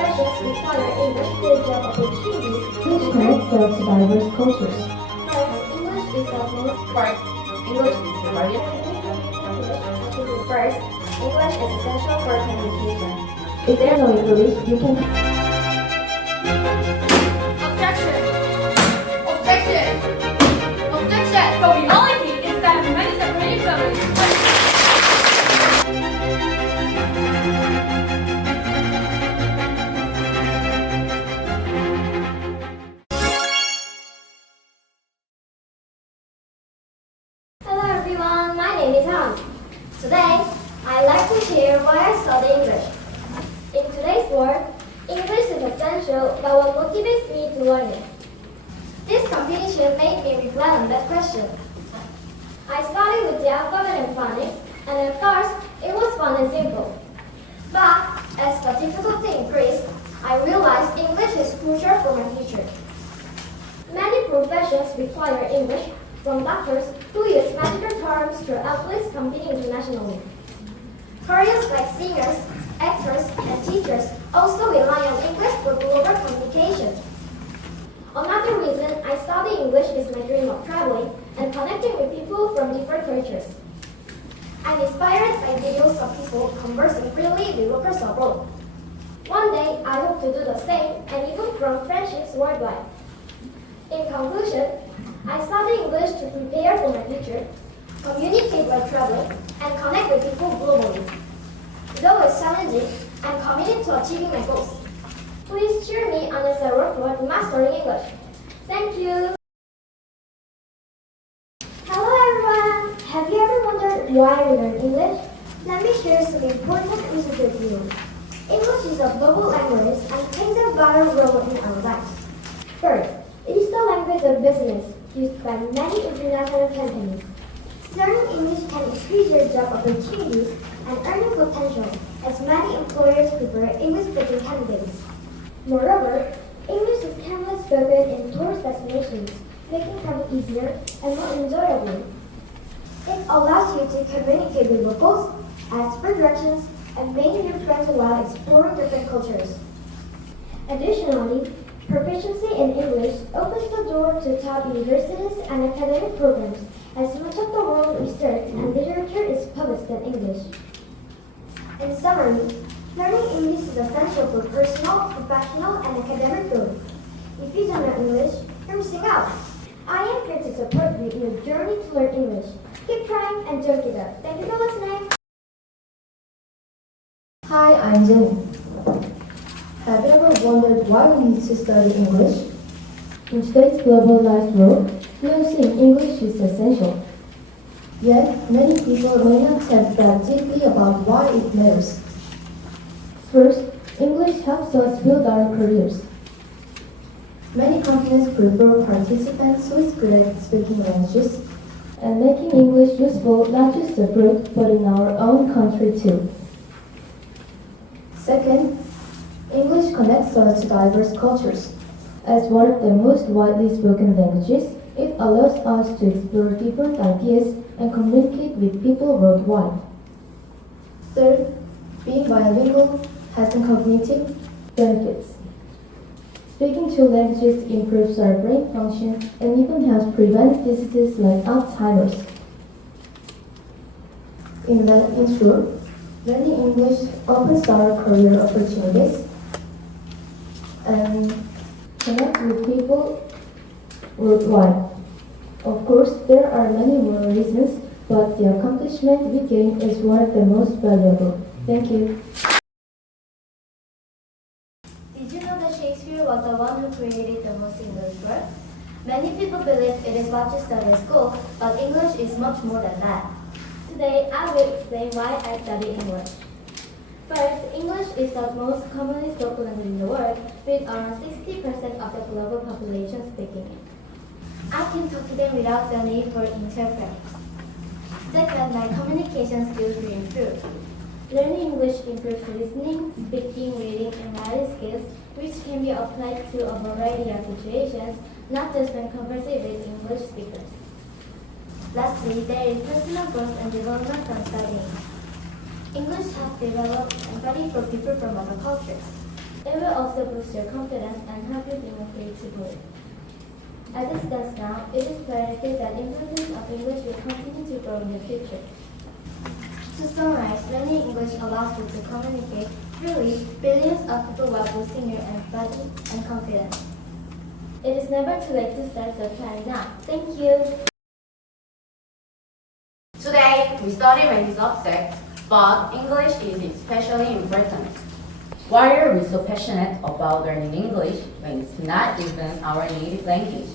professions require English for job opportunities. Which connects us to diverse cultures. First, English is the most First, English is the largest. First, English is essential for communication. If there's no English, you can Objection! Objection! Objection! The reality is that many separated families Hello everyone, my name is Han. Today, I'd like to share why I study English. In today's world, English is essential, but what motivates me to learn it? This competition made me reflect on that question. I started with the alphabet and phonics, and at first, it was fun and simple. But as the difficulty increased, I realized English is crucial for my future. Many professions require English, from doctors who use medical terms to athletes competing internationally. Careers like singers, actors, and teachers also rely on English for global communication. Another reason I study English is my dream of traveling and connecting with people from different cultures. I'm inspired by videos of people conversing freely with locals abroad. One day, I hope to do the same and even grow friendships worldwide. In conclusion, I study English to prepare for my future, communicate while traveling, and connect with people globally. Though it's challenging, I'm committed to achieving my goals. Please cheer me on as I work toward mastering English. Thank you. Hello everyone. Have you ever wondered why we learn English? Let me share some important reasons with you. English is a global language and plays a vital role in our lives. First, it is the language of business, used by many international companies. Learning English can increase your job opportunities and earning potential, as many employers prefer English-speaking candidates. Moreover, English is commonly spoken in tourist destinations, making travel easier and more enjoyable. It allows you to communicate with locals, ask for directions, and make new friends while exploring different cultures. Additionally, proficiency in English opens the door to top universities and academic programs, as much of the world's research and literature is published in English. In summary, learning English is essential for personal, professional, and academic growth. If you don't know English, you're missing out. I am here to support you in your journey to learn English. Keep trying and don't give up. Thank you for listening. Hi, I'm Jenny. Have you ever wondered why we need to study English? In today's globalized world, learning English is essential. Yet, many people may not have thought deeply about why it matters. First, English helps us build our careers. Many companies prefer participants who is good at speaking languages and making English useful not just abroad but in our own country too. Second, English connects us to diverse cultures. As one of the most widely spoken languages, it allows us to explore different ideas and communicate with people worldwide. Third, being bilingual has some cognitive benefits. Speaking two languages improves our brain function and even helps prevent diseases like Alzheimer's. In short, learning English opens our career opportunities and connect with people worldwide. Of course, there are many more reasons, but the accomplishment we gain is one of the most valuable. Thank you. Did you know that Shakespeare was the one who created the most English words? Many people believe it is what you study at school, but English is much more than that. Today, I will explain why I study English. First, English is the most commonly spoken language in the world, with around 60% of the global population speaking it. I can talk to them without the need for interpreters. Second, my communication skills will improve. Learning English improves listening, speaking, reading, and writing skills, which can be applied to a variety of situations, not just when conversing with English speakers. Lastly, there is personal growth and development from studying. English helps develop empathy for people from other cultures. It will also boost your confidence and help you think creatively. As it stands now, it is predicted that improvement of English will continue to grow in the future. To summarize, learning English allows you to communicate freely billions of people while boosting your empathy and confidence. It is never too late to start the plan now. Thank you. Today, we study many subjects, but English is especially important. Why are we so passionate about learning English when it's not even our native language?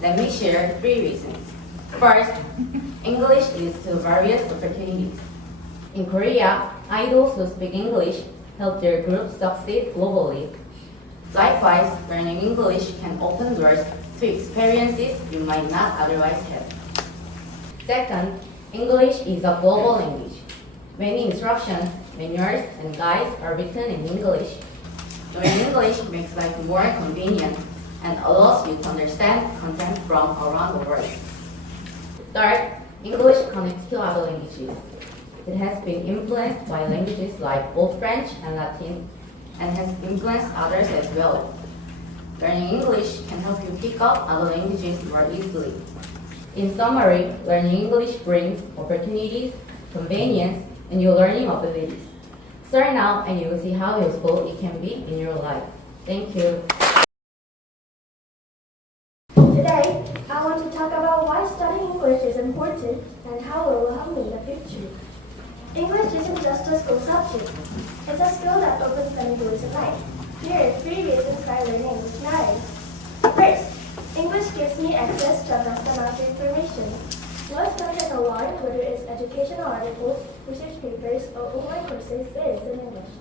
Let me share 3 reasons. First, English leads to various opportunities. In Korea, idols who speak English help their group succeed globally. Likewise, learning English can open doors to experiences you might not otherwise have. Second, English is a global language. Many instructions, manuals, and guides are written in English. Learning English makes life more convenient and allows you to understand content from around the world. Third, English connects to other languages. It has been influenced by languages like Old French and Latin, and has influenced others as well. Learning English can help you pick up other languages more easily. In summary, learning English brings opportunities, convenience, and your learning abilities. Start now and you will see how useful it can be in your life. Thank you. Today, I want to talk about why studying English is important and how it will help me in the future. English isn't just a school subject. It's a skill that opens many doors in life. Here are 3 reasons why learning English matters. First, English gives me access to a vast amount of information. Most content I learn, whether it's educational articles, research papers, or online courses, is in English.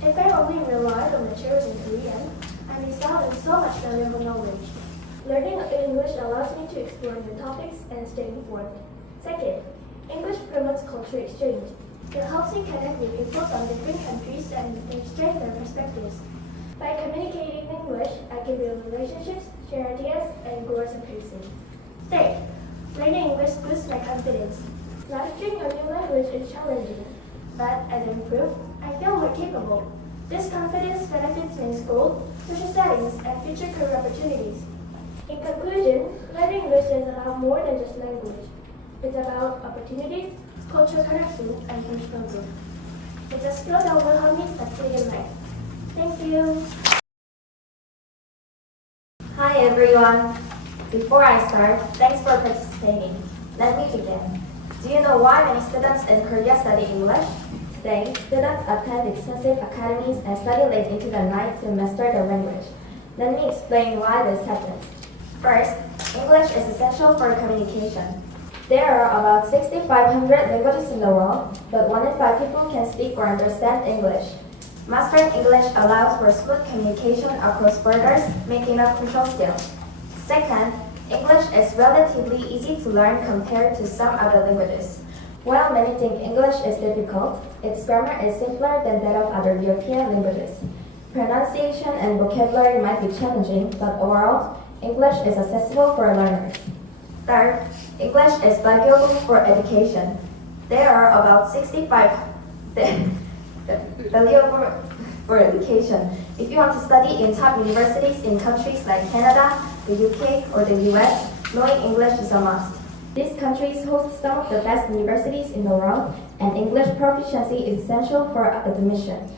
If I only relied on materials in Korean, I miss out on so much valuable knowledge. Learning English allows me to explore new topics and stay informed. Second, English promotes culture exchange. It helps you connect with people from different countries and exchange their perspectives. By communicating in English, I can build relationships, share ideas, and grow as a person. Third, learning English boosts my confidence. Mastering a new language is challenging, but as I improve, I feel more capable. This confidence benefits me in school, social settings, and future career opportunities. In conclusion, learning English is about more than just language. It's about opportunities, cultural connection, and personal growth. It's a skill that will help me succeed in life. Thank you. Hi everyone. Before I start, thanks for participating. Let me begin. Do you know why many students in Korea study English? Today, students attend expensive academies and study late into the night to master the language. Let me explain why this happens. First, English is essential for communication. There are about 6,500 languages in the world, but 1 in 5 people can speak or understand English. Mastering English allows for smooth communication across borders, making a crucial skill. Second, English is relatively easy to learn compared to some other languages. While many think English is difficult, its grammar is simpler than that of other European languages. Pronunciation and vocabulary might be challenging, but overall, English is accessible for learners. Third, English is valuable for education. There are about 65 valuable for education. If you want to study in top universities in countries like Canada, the UK, or the US, knowing English is a must. These countries host some of the best universities in the world, and English proficiency is essential for admission.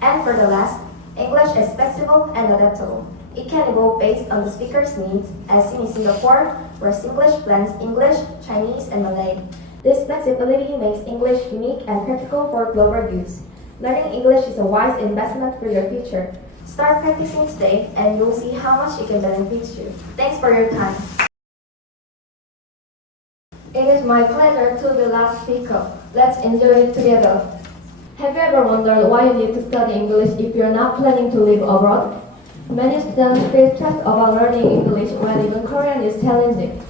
And for the last, English is flexible and adaptable. It can evolve based on the speaker's needs, as seen in Singapore, where Singlish blends English, Chinese, and Malay. This flexibility makes English unique and practical for global use. Learning English is a wise investment for your future. Start practicing today, and you'll see how much it can benefit you. Thanks for your time. It is my pleasure to be last speaker. Let's enjoy it together. Have you ever wondered why you need to study English if you're not planning to live abroad? Many students feel stressed about learning English when even Korean is challenging.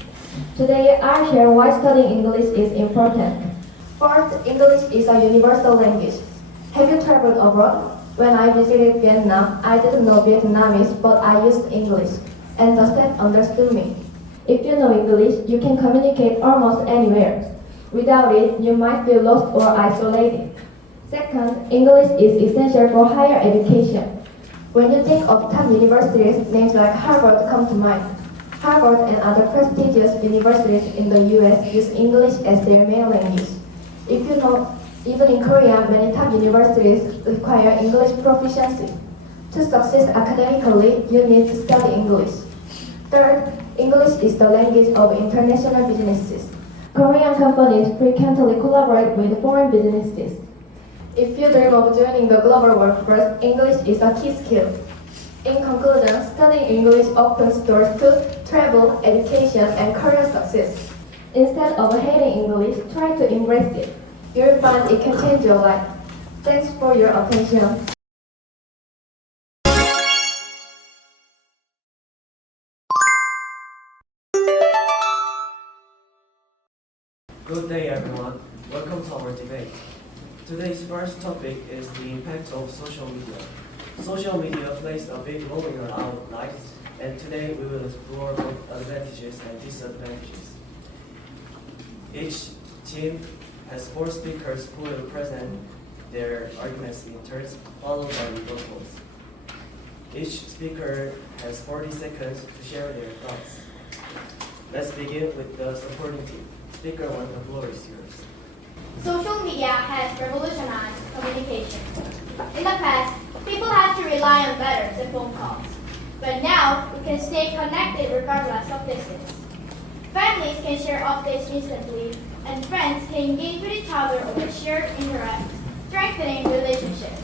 Today, I'll share why studying English is important. First, English is a universal language. Have you traveled abroad? When I visited Vietnam, I didn't know Vietnamese, but I used English, and the staff understood me. If you know English, you can communicate almost anywhere. Without it, you might feel lost or isolated. Second, English is essential for higher education. When you think of top universities, names like Harvard come to mind. Harvard and other prestigious universities in the US use English as their main language. If you know, even in Korea, many top universities require English proficiency. To succeed academically, you need to study English. Third, English is the language of international businesses. Korean companies frequently collaborate with foreign businesses. If you dream of joining the global workforce, English is a key skill. In conclusion, studying English opens doors to travel, education, and career success. Instead of hating English, try to embrace it. You'll find it can change your life. Thanks for your attention. Good day, everyone. Welcome to our debate. Today's first topic is the impact of social media. Social media plays a big role in our lives, and today we will explore both advantages and disadvantages. Each team has 4 speakers who will present their arguments in turns, followed by rebuttals. Each speaker has 40 seconds to share their thoughts. Let's begin with the supporting team. Speaker 1, the floor is yours. Social media has revolutionized communication. In the past, people had to rely on letters and phone calls. But now, we can stay connected regardless of distance. Families can share updates instantly, and friends can engage with each other over shared interests, strengthening relationships.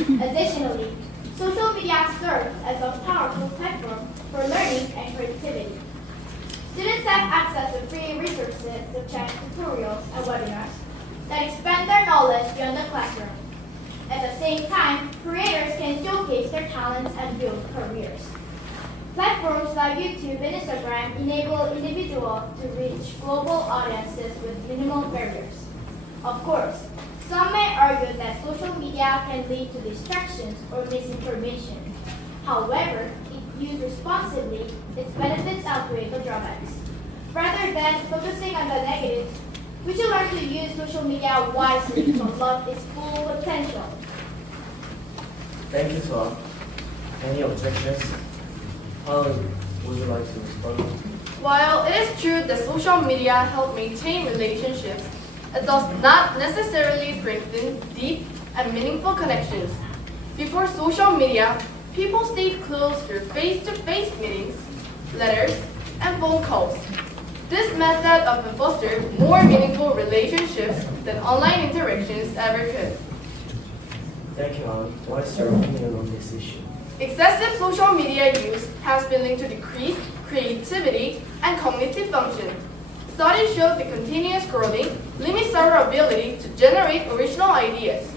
Additionally, social media serves as a powerful platform for learning and creativity. Students have access to free resources such as tutorials and webinars that expand their knowledge beyond the classroom. At the same time, creators can showcase their talents and build careers. Platforms like YouTube and Instagram enable individuals to reach global audiences with minimal barriers. Of course, some may argue that social media can lead to distractions or misinformation. However, if used responsibly, its benefits outweigh the drawbacks. Rather than focusing on the negatives, we should learn to use social media wisely to unlock its full potential. Thank you, Tom. Any objections? Holly, would you like to respond? While it is true that social media help maintain relationships, it does not necessarily strengthen deep and meaningful connections. Before social media, people stayed close through face-to-face meetings, letters, and phone calls. This method often fostered more meaningful relationships than online interactions ever could. Thank you, Holly. What is your opinion on this issue? Excessive social media use has been linked to decreased creativity and cognitive function. Studies show that continuous scrolling limits our ability to generate original ideas.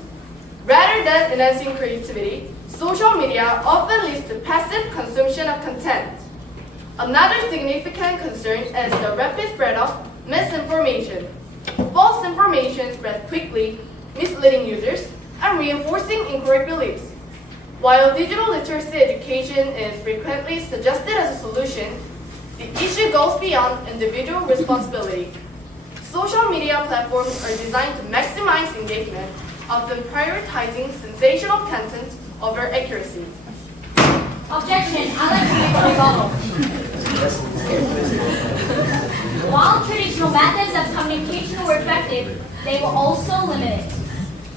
Rather than enhancing creativity, social media often leads to passive consumption of content. Another significant concern is the rapid spread of misinformation. False information spreads quickly, misleading users and reinforcing incorrect beliefs. While digital literacy education is frequently suggested as a solution, the issue goes beyond individual responsibility. Social media platforms are designed to maximize engagement, often prioritizing sensational content over accuracy. Objection, I'd like to make a rebuttal. Yes, please. While traditional methods of communication were effective, they were also limited.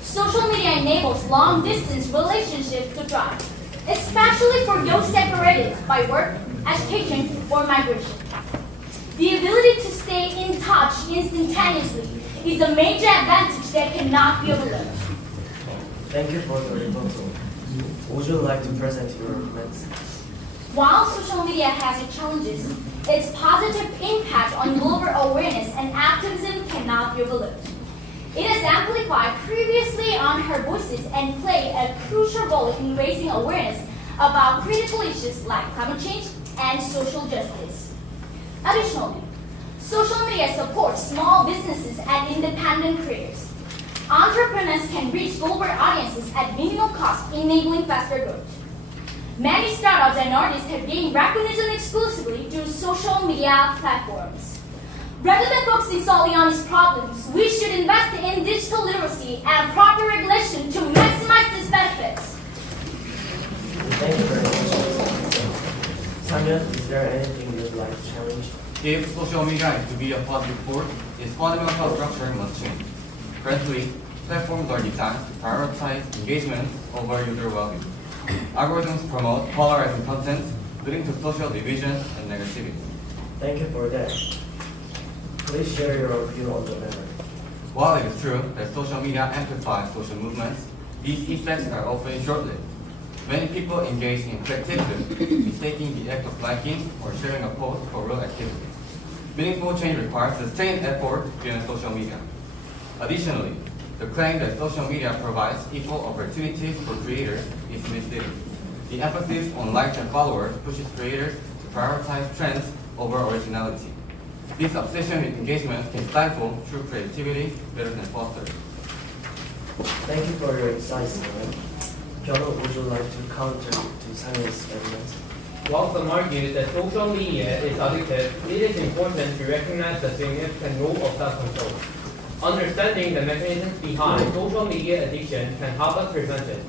Social media enables long-distance relationships to thrive, especially for those separated by work, education, or migration. The ability to stay in touch instantaneously is a major advantage that cannot be overlooked. Thank you for the rebuttal. Would you like to present your arguments? While social media has its challenges, its positive impact on global awareness and activism cannot be overlooked. It has amplified previously unheard voices and played a crucial role in raising awareness about critical issues like climate change and social justice. Additionally, social media supports small businesses and independent creators. Entrepreneurs can reach global audiences at minimal cost, enabling faster growth. Many startups and artists have gained recognition exclusively through social media platforms. Rather than focusing solely on these problems, we should invest in digital literacy and proper regulation to maximize these benefits. Damian, is there anything you'd like to challenge? If social media is to be a public sport, its fundamental structure must change. Currently, platforms are designed to prioritize engagement over user well-being. Algorithms promote polarizing content, leading to social division and negativity. Thank you for that. Please share your view on the matter. While it is true that social media amplifies social movements, these effects are often short-lived. Many people engage in collectivism, mistaking the act of liking or sharing a post for real activity. Meaningful change requires sustained effort beyond social media. Additionally, the claim that social media provides equal opportunities for creators is misleading. The emphasis on likes and followers pushes creators to prioritize trends over originality. This obsession with engagement can stifle true creativity better than foster it. Thank you for your insights, Simon. Piano, would you like to counter to Simon's evidence? While some argue that social media is addictive, it is important to recognize the significant role of self-control. Understanding the mechanisms behind social media addiction can help us prevent it.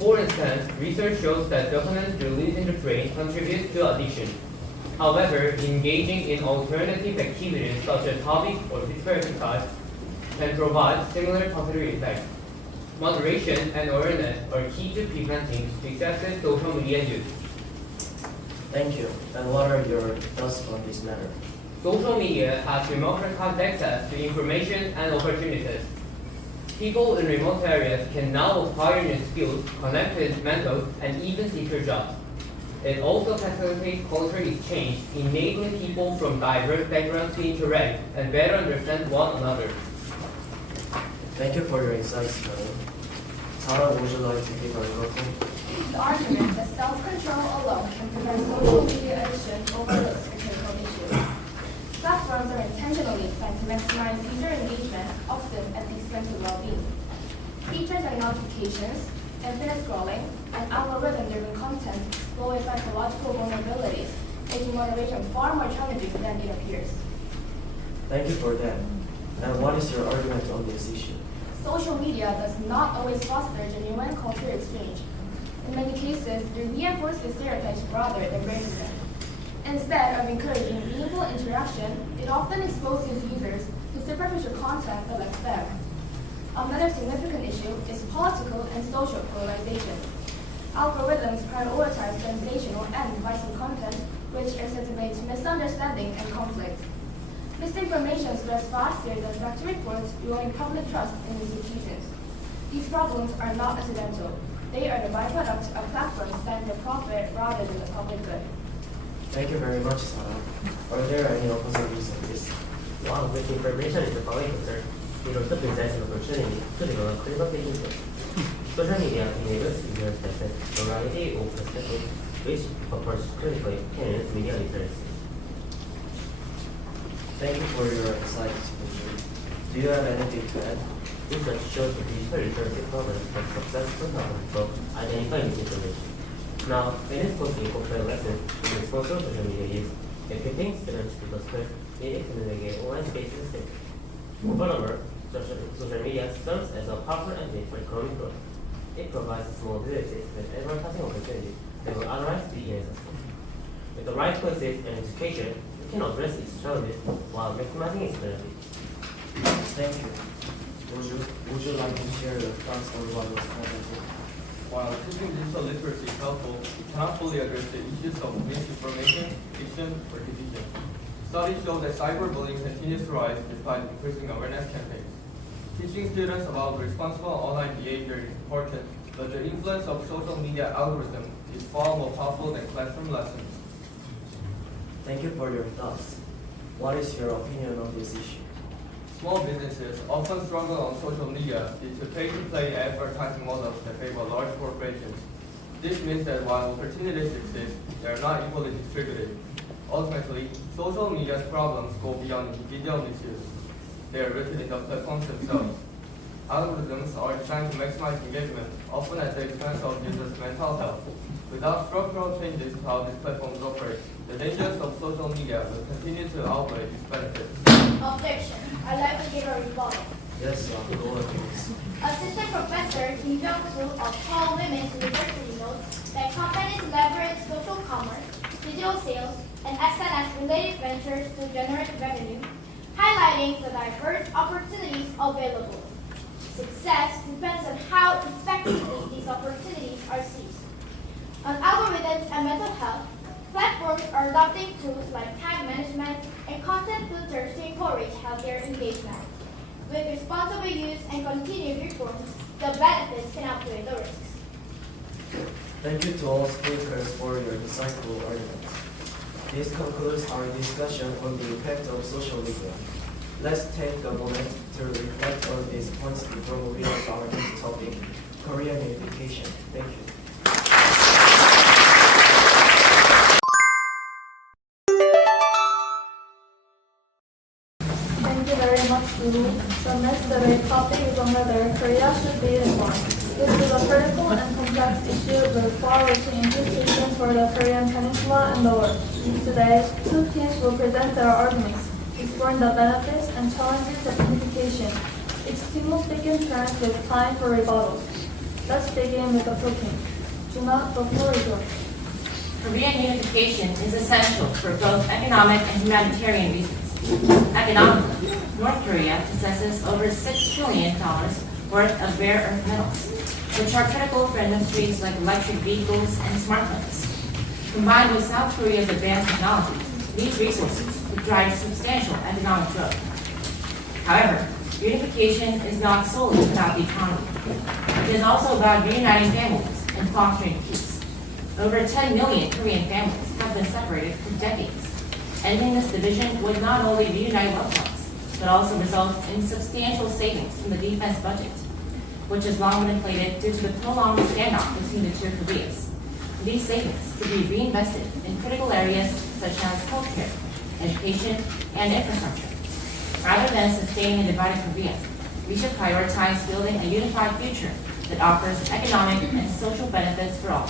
For instance, research shows that dopamine released in the brain contributes to addiction. However, engaging in alternative activities such as hobbies or physical exercise can provide similar positive effects. Moderation and awareness are key to preventing excessive social media use. Thank you. And what are your thoughts on this matter? Social media has democratized access to information and opportunities. People in remote areas can now acquire new skills, connect with mentors, and even secure jobs. It also facilitates cultural exchange, enabling people from diverse backgrounds to interact and better understand one another. Thank you for your insights, Piano. Sarah, would you like to give a rebuttal? The argument that self-control alone can prevent social media addiction overlooks a critical issue. Platforms are intentionally designed to maximize user engagement, often at the expense of well-being. Features like notifications, infinite scrolling, and algorithm-driven content exploit psychological vulnerabilities, making moderation far more challenging than it appears. Thank you for that. And what is your argument on this issue? Social media does not always foster genuine cultural exchange. In many cases, it reinforces stereotypes rather than breaking them. Instead of encouraging meaningful interaction, it often exposes users to superficial content that lacks depth. Another significant issue is political and social polarization. Algorithms prioritize sensational and divisive content, which exacerbates misunderstanding and conflict. Misinformation spreads faster than fact reports, eroding public trust in institutions. These problems are not accidental. They are the byproduct of platforms that for profit rather than the public good. Thank you very much, Sarah. Are there any opposing views on this? While misinformation is a growing concern, it also presents an opportunity to develop critical thinking skills. Social media enables users to access a variety of perspectives, which, of course, critically can enhance media literacy. Thank you for your insights, Richard. Do you have anything to add? Research shows that digital literacy programs have successful methods for identifying misinformation. Now, parents could incorporate lessons in responsible social media use, equipping students to discuss needed to navigate online spaces safely. Furthermore, social media serves as a powerful engine for economic growth. It provides small businesses with advertising opportunities that would otherwise be inaccessible. With the right policies and education, we can address its challenges while maximizing its benefits. Thank you. Would you like to share your thoughts on what was presented? While teaching digital literacy is helpful, it cannot fully address the issues of misinformation, fiction, or division. Studies show that cyberbullying continues to rise despite increasing awareness campaigns. Teaching students about responsible online behavior is important, but the influence of social media algorithms is far more powerful than classroom lessons. Thank you for your thoughts. What is your opinion on this issue? Small businesses often struggle on social media due to pay-to-play advertising models that favor large corporations. This means that while opportunities exist, they are not equally distributed. Ultimately, social media's problems go beyond individual misuse. They are rooted in the platforms themselves. Algorithms are designed to maximize engagement, often at the expense of users' mental health. Without structural changes to how these platforms operate, the dangers of social media will continue to outweigh its benefits. Objection. I'd like to give a rebuttal. Yes, go on, please. Assistant Professor Kim Jong-soo of Paul Women's University notes that companies leverage social commerce digital sales, and SNS-related ventures to generate revenue, highlighting the diverse opportunities available. Success depends on how effectively these opportunities are seized. On algorithms and mental health, platforms are adopting tools like tag management and content filters to encourage healthier engagement. With responsible use and continued reforms, the benefits can outweigh the risks. Thank you to all speakers for your insightful arguments. This concludes our discussion on the impact of social media. Let's take a moment to reflect on these points before moving on to our next topic, Korean unification. Thank you. Thank you very much, Lulu. The next debate topic is on whether Korea should be informed. This is a critical and complex issue with far-reaching implications for the Korean Peninsula and the world. Today, two teams will present their arguments, exploring the benefits and challenges of unification. Each team will speak in turn with time for rebuttals. Let's begin with the pro team. Juna, the floor is yours. Korean unification is essential for both economic and humanitarian reasons. Economically, North Korea possesses over $6 trillion worth of rare earth metals, which are critical for industries like electric vehicles and smartphones. Combined with South Korea's advanced technology, these resources would drive substantial economic growth. However, unification is not solely about the economy. It is also about reuniting families and fostering peace. Over 10 million Korean families have been separated for decades. Ending this division would not only reunite loved ones, but also result in substantial savings from the defense budget, which has long been inflated due to the prolonged standoff between the two Koreas. These savings could be reinvested in critical areas such as healthcare, education, and infrastructure. Rather than sustaining a divided Korea, we should prioritize building a unified future that offers economic and social benefits for all.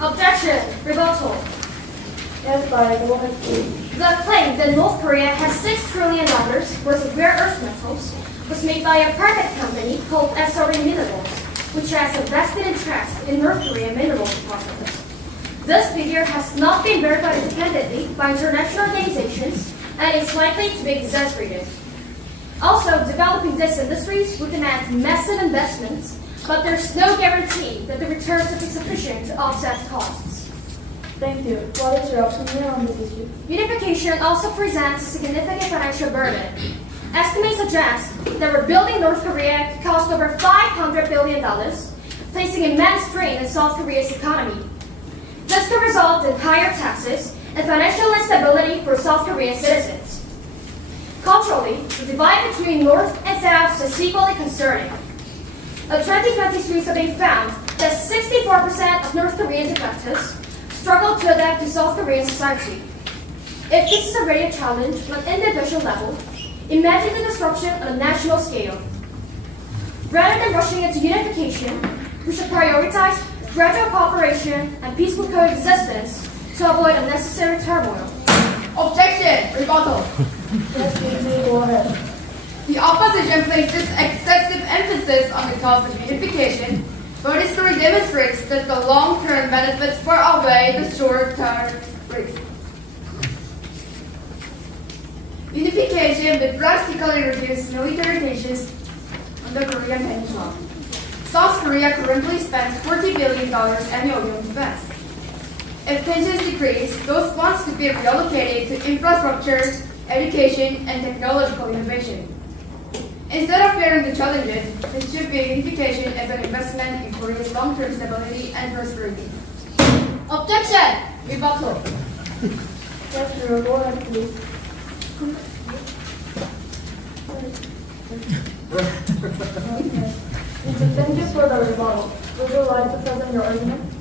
Objection. Rebuttal. Yes, Barry, go ahead, please. The claim that North Korea has $6 trillion worth of rare earth metals was made by a private company called SRE Minerals, which has a vested interest in North Korean mineral deposits. This figure has not been verified independently by international organizations and is likely to be exaggerated. Also, developing these industries would demand massive investments, but there's no guarantee that the returns will be sufficient to offset costs. Thank you. What is your opinion on this issue? Unification also presents a significant financial burden. Estimates suggest that rebuilding North Korea could cost over $500 billion, placing immense strain on South Korea's economy. This could result in higher taxes and financial instability for South Korean citizens. Culturally, the divide between North and South is equally concerning. A 2023 survey found that 64% of North Korean defectors struggle to adapt to South Korean society. If this is already a challenge on an individual level, imagine the disruption on a national scale. Rather than rushing into unification, we should prioritize gradual cooperation and peaceful coexistence to avoid unnecessary turmoil. Objection! Rebuttal. Yes, please, go ahead. The opposition places excessive emphasis on the cost of unification, but history demonstrates that the long-term benefits far outweigh the short-term risks. Unification would drastically reduce military tensions on the Korean Peninsula. South Korea currently spends $40 billion annually on defense. If tensions decrease, those funds could be reallocated to infrastructure, education, and technological innovation. Instead of fearing the challenges, it should be unification as an investment in Korea's long-term stability and prosperity. Objection! Rebuttal. Yes, Drew, go ahead, please. Okay. Thank you for the rebuttal. Would you like to present your argument?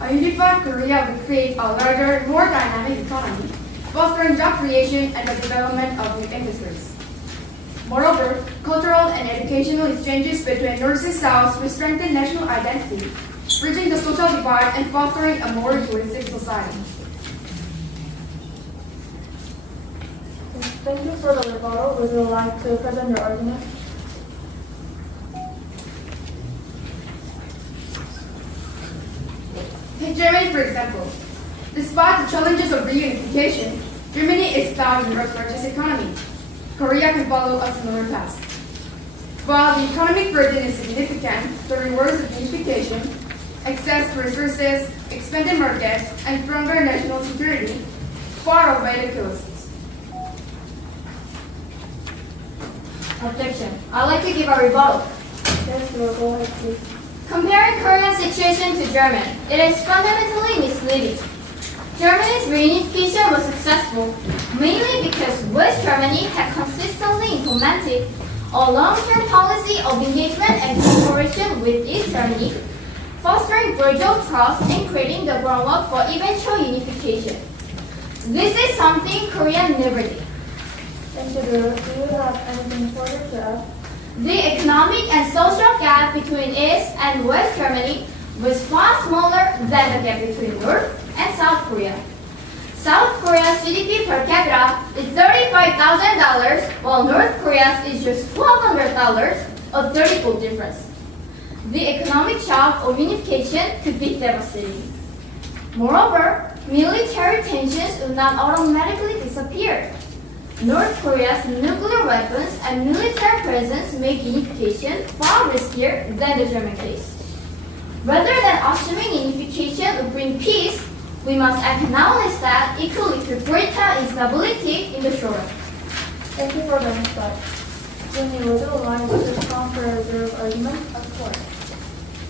A unified Korea would create a larger, more dynamic economy, fostering job creation and the development of new industries. Moreover, cultural and educational exchanges between North and South will strengthen national identity, bridging the social divide and fostering a more inclusive society. Thank you for the rebuttal. Would you like to present your argument? Thank Germany, for example, despite the challenges of reunification, Germany is proud in Earth's largest economy. Korea can follow a similar path. While the economic burden is significant, the rewards of unification, access to resources, expanded markets, and stronger national security far outweigh the costs. Objection. I'd like to give a rebuttal. Yes, you go ahead, please. Comparing Korean situation to German, it is fundamentally misleading. Germany's reunification was successful mainly because West Germany had consistently implemented a long-term policy of engagement and cooperation with East Germany, fostering gradual trust and creating the groundwork for eventual unification. This is something Korea never did. Thank you, Drew. Do you have anything further to add? The economic and social gap between East and West Germany was far smaller than the gap between North and South Korea. South Korea's GDP per capita is $35,000, while North Korea's is just $1,200, a 30-fold difference. The economic shock of unification could be devastating. Moreover, military tensions will not automatically disappear. North Korea's nuclear weapons and military presence make unification far riskier than the German case. Rather than assuming unification would bring peace, we must acknowledge that it could lead to greater instability in the short run. Thank you for the insight. Jimmy, would you like to counter your argument? Of course.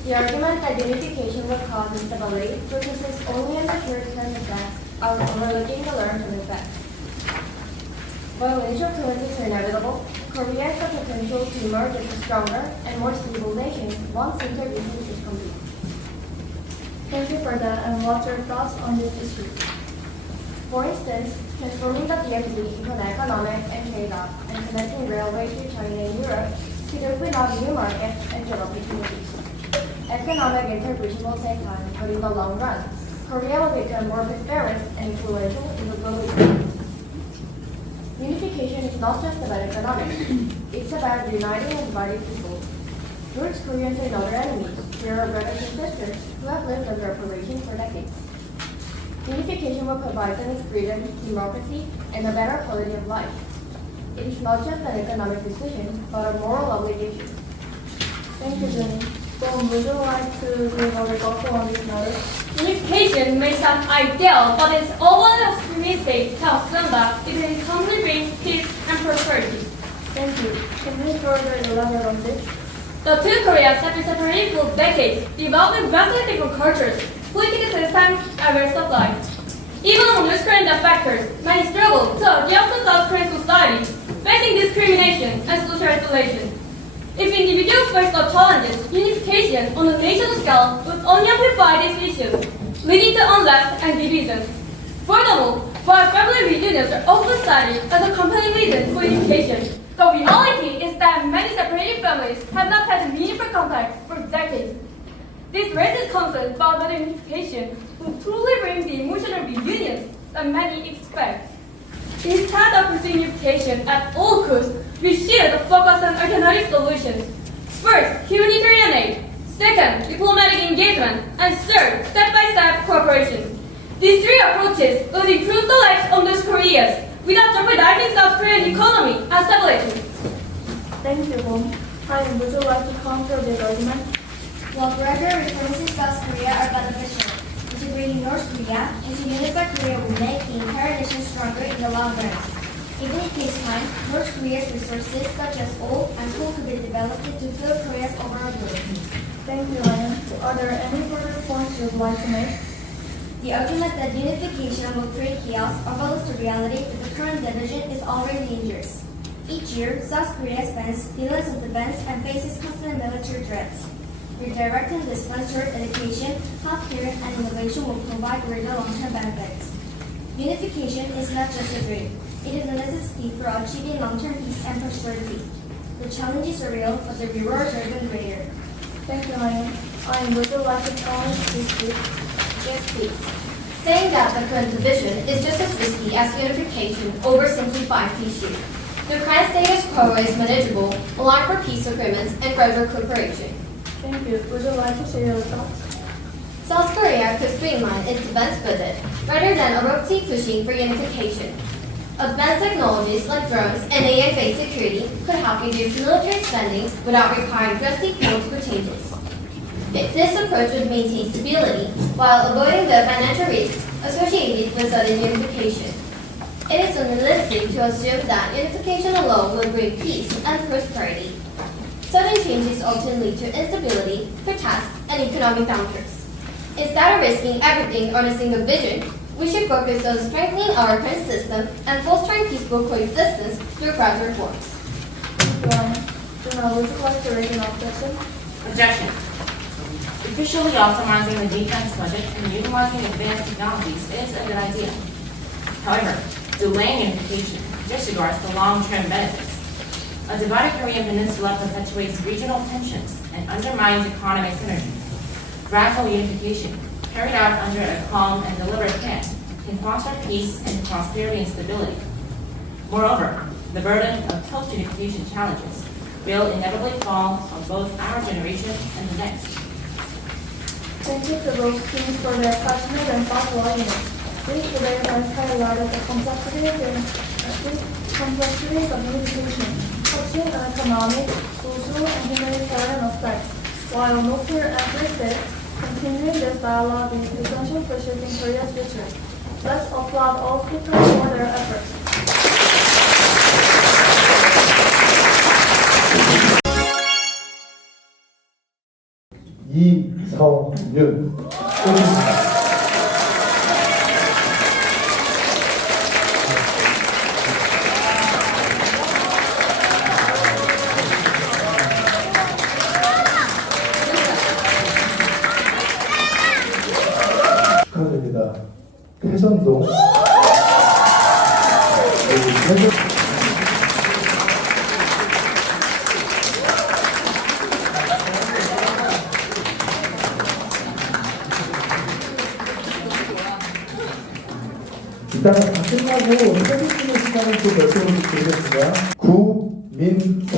The argument that unification will cause instability focuses only on the short-term effects, overlooking the long-term effects. While initial challenges are inevitable, Korea has the potential to emerge as a stronger and more stable nation once integration is complete. Thank you for that, and what's your thoughts on this issue? For instance, transforming the DMZ into an economic and trade hub and connecting railways to China and Europe could open up new markets and job opportunities. Economic integration will take time, but in the long run, Korea will become more prosperous and influential in the global economy. Unification is not just about economics. It's about uniting and dividing people. North Koreans are not our enemies. They are our brothers and sisters who have lived under operation for decades. Unification will provide them with freedom, democracy, and a better quality of life. It is not just an economic decision, but a moral obligation. Thank you, Jenny. Boom, would you like to give a rebuttal on this matter? Unification may sound ideal, but its optimistic tells them that it can only bring peace and prosperity. Thank you. Can you further elaborate on this? The two Koreas have been separated for decades, developing vastly different cultures, political systems, and ways of life. Even among North Korean defectors, many struggle to adjust to South Korean society, facing discrimination and social isolation. If individuals face the challenges, unification on a national scale would only amplify these issues, leading to unrest and division. Furthermore, while family reunions are often cited as a compelling reason for unification, the reality is that many separated families have not had meaningful contact for decades. This raises concerns about whether unification will truly bring the emotional reunions that many expect. Instead of pursuing unification at all costs, we should focus on alternative solutions. First, humanitarian aid. Second, diplomatic engagement. And third, step-by-step cooperation. These three approaches will improve the lives of North Koreans without jeopardizing South Korean economy and stability. Thank you, Boom. Hi, would you like to counter this argument? While gradual reforms in South Korea are beneficial, integrating North Korea into unified Korea will make the entire nation stronger in the long run. Even in peacetime, North Korea's resources such as oil and coal could be developed to fill Korea's overall growth. Thank you, Ryan. Are there any further points you'd like to make? The argument that unification will create chaos overlooks the reality that the current division is already dangerous. Each year, South Korea spends billions on defense and faces constant military threats. Redirecting this funds toward education, healthcare, and innovation will provide greater long-term benefits. Unification is not just a dream. It is a necessity for achieving long-term peace and prosperity. The challenges are real, but the rewards are even greater. Thank you, Ryan. Would you like to challenge this group? Yes, please. Saying that the current division is just as risky as unification oversimplifies the issue. The current status quo is manageable, allowing for peace agreements and gradual cooperation. Thank you. Would you like to share your thoughts? South Korea could streamline its defense budget rather than abruptly pushing for unification. Advanced technologies like drones and AI-based security could help reduce military spending without requiring drastic political changes. This approach would maintain stability while avoiding the financial risks associated with sudden unification. It is unrealistic to assume that unification alone will bring peace and prosperity. Sudden changes often lead to instability, protests, and economic downturns. Instead of risking everything on a single vision, we should focus on strengthening our current system and fostering peaceful coexistence through gradual reforms. Jonah, would you like to raise an objection? Objection. Officially optimizing the defense budget and utilizing advanced technologies is a good idea. However, delaying unification disregards the long-term benefits. A divided Korean peninsula perpetuates regional tensions and undermines economic synergy. Gradual unification, carried out under a calm and deliberate plan, can foster peace and prosperity and stability. Moreover, the burden of post-unification challenges will inevitably fall on both our generation and the next. Thank you to both teams for their passionate and thoughtful arguments. This debate has highlighted the complexities of unification, touching on economic, social, and humanitarian aspects. While nuclear emphasis, continuing this dialogue is essential for shaping Korea's future. Let's applaud all speakers for their efforts. 이성윤 오십니다. 축하드립니다. 태선동 이따가 다 끝나고 사진 찍는 시간을 또 몇 분씩 드리겠습니다. 구민석